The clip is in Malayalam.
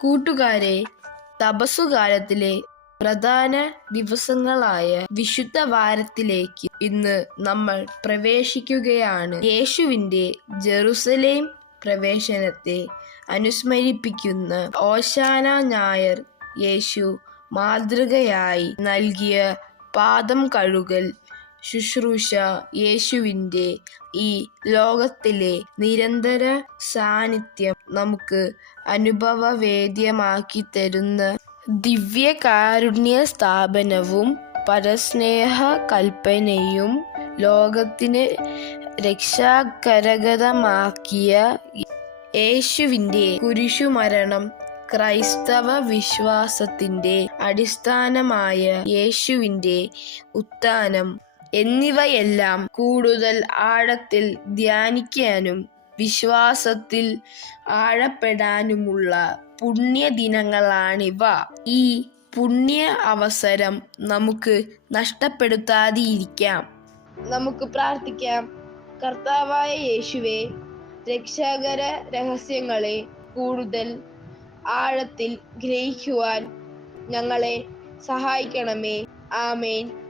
കൂട്ടുകാരെ, തപസ്സുകാലത്തിലെ പ്രധാന ദിവസങ്ങളായ വിശുദ്ധ വാരത്തിലേക്ക് ഇന്ന് നമ്മൾ പ്രവേശിക്കുകയാണ്. യേശുവിന്റെ ജെറുസലേം പ്രവേശനത്തെ അനുസ്മരിപ്പിക്കുന്ന ഓശാന ഞായർ യേശു മാതൃകയായി നൽകിയ പാദം കഴുകൽ ശുശ്രൂഷ യേശുവിന്റെ ഈ ലോകത്തിലെ നിരന്തര സാന്നിധ്യം നമുക്ക് അനുഭവവേദ്യമാക്കി തരുന്ന ദിവ്യകാരുണ്യ സ്ഥാപനവും പരസ്നേഹ കൽപ്പനയും ലോകത്തിന് രക്ഷാകരമാക്കിയ യേശുവിന്റെ കുരിശുമരണം, ക്രൈസ്തവ വിശ്വാസത്തിന്റെ അടിസ്ഥാനമായ യേശുവിന്റെ ഉത്ഥാനം എന്നിവയെല്ലാം കൂടുതൽ ആഴത്തിൽ ധ്യാനിക്കാനും വിശ്വാസത്തിൽ ആഴപ്പെടാനുമുള്ള പുണ്യദിനങ്ങളാണിവ. ഈ പുണ്യ അവസരം നമുക്ക് നഷ്ടപ്പെടുത്താതിരിക്കാം. നമുക്ക് പ്രാർത്ഥിക്കാം. കർത്താവായ യേശുവേ, രക്ഷാകര രഹസ്യങ്ങളെ കൂടുതൽ ആഴത്തിൽ ഗ്രഹിക്കുവാൻ ഞങ്ങളെ സഹായിക്കണമേ. ആമേൻ.